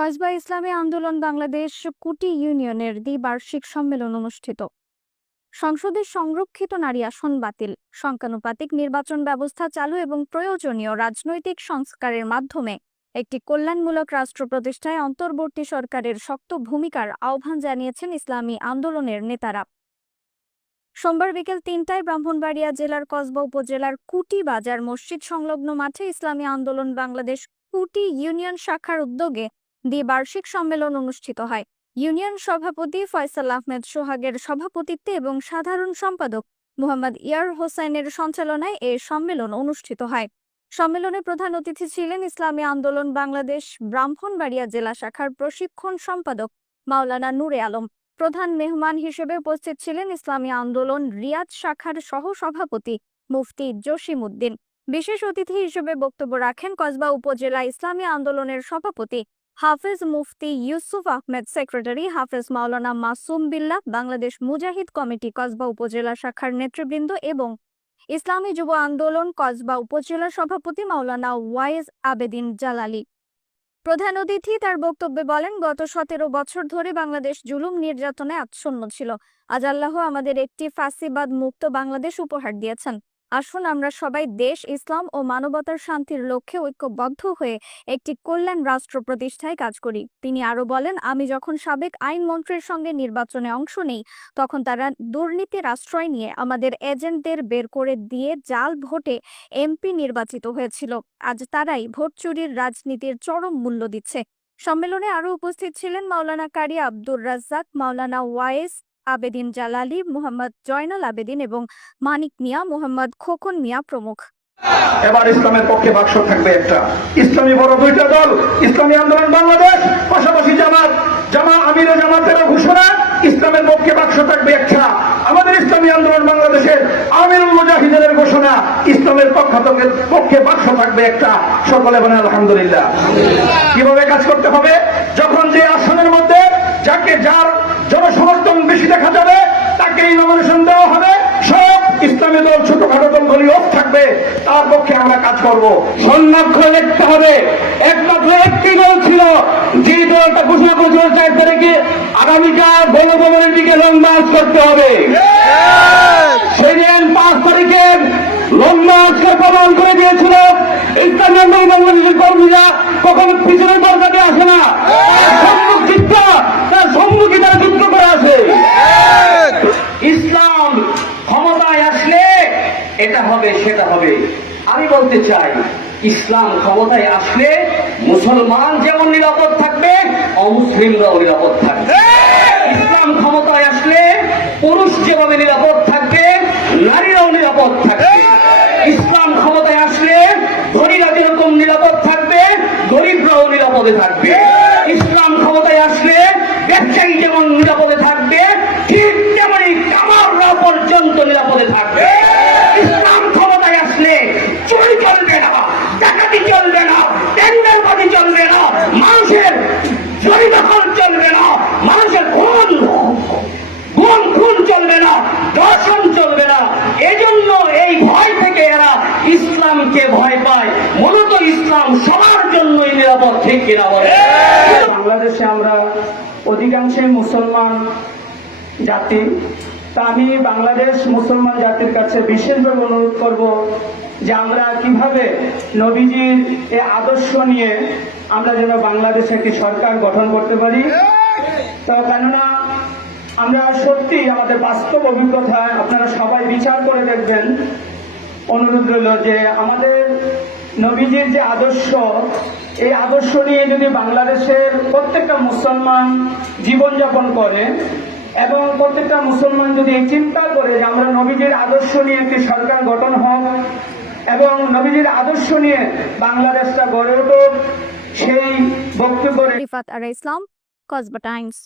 কসবা ইসলামী আন্দোলন বাংলাদেশ কুটি ইউনিয়নের দ্বিবার্ষিক সম্মেলন অনুষ্ঠিত। সংসদের সংরক্ষিত নারী আসন বাতিল, সংখ্যানুপাতিক নির্বাচন ব্যবস্থা চালু এবং প্রয়োজনীয় রাজনৈতিক সংস্কারের মাধ্যমে একটি কল্যাণমূলক রাষ্ট্র প্রতিষ্ঠায় অন্তর্বর্তী সরকারের শক্ত ভূমিকার আহ্বান জানিয়েছেন ইসলামী আন্দোলনের নেতারা। সোমবার বিকেল ৩টায় ব্রাহ্মণবাড়িয়া জেলার কসবা উপজেলার কুটি বাজার মসজিদ সংলগ্ন মাঠে ইসলামী আন্দোলন বাংলাদেশ কুটি ইউনিয়ন শাখার উদ্যোগে দ্বিবার্ষিক সম্মেলন অনুষ্ঠিত হয়। ইউনিয়ন সভাপতি ফয়সাল আহমেদ সোহাগের সভাপতিত্বে এবং সাধারণ সম্পাদক মোহাম্মদ ইয়ার হোসেনের সঞ্চালনায় এ সম্মেলন অনুষ্ঠিত হয়। সম্মেলনে প্রধান অতিথি ছিলেন ইসলামী আন্দোলন বাংলাদেশ ব্রাহ্মণবাড়িয়া জেলা শাখার প্রশিক্ষণ সম্পাদক মাওলানা নূরে আলম। প্রধান মেহমান হিসেবে উপস্থিত ছিলেন ইসলামী আন্দোলন রিয়াদ শাখার সহ সভাপতি মুফতি জসিম উদ্দিন। বিশেষ অতিথি হিসেবে বক্তব্য রাখেন কসবা উপজেলা ইসলামী আন্দোলনের সভাপতি হাফেজ মুফতি ইউসুফ আহমেদ, সেক্রেটারি হাফেজ মাওলানা মাসুম বিল্লাহ, বাংলাদেশ মুজাহিদ কমিটি কসবা উপজেলা শাখার নেতৃবৃন্দ এবং ইসলামী যুব আন্দোলন কসবা উপজেলা সভাপতি মাওলানা ওয়াইজ আবেদিন জালালি। প্রধান অতিথি তার বক্তব্যে বলেন, গত ১৭ বছর ধরে বাংলাদেশ জুলুম নির্যাতনে আচ্ছন্ন ছিল। আজ আল্লাহ আমাদের একটি ফাঁসিবাদ মুক্ত বাংলাদেশ উপহার দিয়েছেন। আসুন আমরা সবাই দেশ, ইসলাম ও মানবতার শান্তির লক্ষ্যে ঐক্যবদ্ধ হয়ে একটি কল্যাণ রাষ্ট্র প্রতিষ্ঠায় কাজ করি। তিনি আরো বলেন, আমি যখন সাবেক আইনমন্ত্রীর সঙ্গে নির্বাচনে অংশ নেই, তখন তারা দুর্নীতির আশ্রয় নিয়ে আমাদের এজেন্টদের বের করে দিয়ে জাল ভোটে এমপি নির্বাচিত হয়েছিল। আজ তারাই ভোট চুরির রাজনীতির চরম মূল্য দিচ্ছে। সম্মেলনে আরো উপস্থিত ছিলেন মাওলানা কারি আব্দুর রাজ্জাক, মাওলানা ওয়াইস আবেদিন জালালি, মোহাম্মদ জয়নাল আবেদিন এবং মানিক মিয়া, মোহাম্মদ খোকন মিয়া প্রমুখ। এবার ইসলামের পক্ষে বাক্স থাকবে একটা। ইসলামী বড় দুইটা দল, ইসলামী আন্দোলন বাংলাদেশ, পাশাপাশি আমিরে জামাতের ঘোষণা, ইসলামের পক্ষে বাক্স থাকবে একটা। আমাদের ইসলামী আন্দোলন বাংলাদেশের আমিরুল মুজাহিদের ঘোষণা, ইসলামের পক্ষে বাক্স থাকবে একটা। সকলে বলেন আলহামদুলিল্লাহ। কিভাবে কাজ করতে হবে? যখন যে আসনের মধ্যে যার জনসমর্থন বেশি দেখা যাবে তাকেই নমিনেশন দেওয়া হবে। সব ইসলামী দল, ছোটখাটো দলগুলি অফ থাকবে, তার পক্ষে আমরা কাজ করব। সংরক্ষণ দেখতে হবে। একমাত্র একটি দল ছিল, যে দলটা ঘোষণা করেছিল ৪ তারিখে আগামীকাল গণভবনের দিকে লং মার্চ করতে হবে। সেদিন ৫ তারিখে লং মার্চকে প্রমাণ করে দিয়েছিল ইসলামী আন্দোলন বাংলাদেশের কর্মীরা কখনো পিছনে দরকারে আসে না, তার সম্মুখী তারা যুদ্ধ করে আসে। ইসলাম ক্ষমতায় আসলে এটা হবে সেটা হবে। আমি বলতে চাই, ইসলাম ক্ষমতায় আসলে মুসলমান যেমন নিরাপদ থাকবে, অমুসলিমরাও নিরাপদ থাকবে। ইসলাম ক্ষমতায় আসলে পুরুষ যেভাবে নিরাপদ থাকবে, নারীরাও নিরাপদ থাকবে। ইসলাম ক্ষমতায় আসলে ধনীরা যেরকম নিরাপদ থাকবে, গরিবরাও নিরাপদে থাকবে। ইসলাম ক্ষমতায় আসলে ব্যবসায়ী যেমন নিরাপদে থাকবে, ঠিক তেমনি কামাররা পর্যন্ত নিরাপদে থাকবে। ইসলাম ক্ষমতায় আসলে চুরি চলবে না, ডাকাতি চলবে না, টেন্ডারবাজি চলবে না, মানুষের জরিদখল চলবে না, মানুষের খুন চলবে না, ধর্ষণ চলবে না। এজন্য এই ভয় থেকে এরা ইসলামকে ভয় পায়। মূলত ইসলাম সবার জন্যই নিরাপদ, ঠিক কিনা বলে? বাংলাদেশে আমরা অধিকাংশই মুসলমান জাতি, তা আমি বাংলাদেশ মুসলমান জাতির কাছে বিশেষভাবে অনুরোধ করব যে আমরা কিভাবে নবীজির এই আদর্শ নিয়ে আমরা যেন বাংলাদেশে একটি সরকার গঠন করতে পারি। তো কেননা আমরা সত্যি আমাদের বাস্তব অভিজ্ঞতায় আপনারা সবাই বিচার করে দেখবেন। অনুরোধ রইল যে আমাদের নবীজির যে আদর্শ, এই আদর্শ নিয়ে যদি বাংলাদেশের প্রত্যেকটা মুসলমান জীবনযাপন করে এবং প্রত্যেকটা মুসলমান যদি চিন্তা করে যে আমরা নবীজির আদর্শ নিয়ে একটি সরকার গঠন হোক এবং নবীজির আদর্শ নিয়ে বাংলাদেশটা গড়ে উঠুক, সেই বক্তব্য। রিফাত আরা ইসলাম, কসবা টাইমস।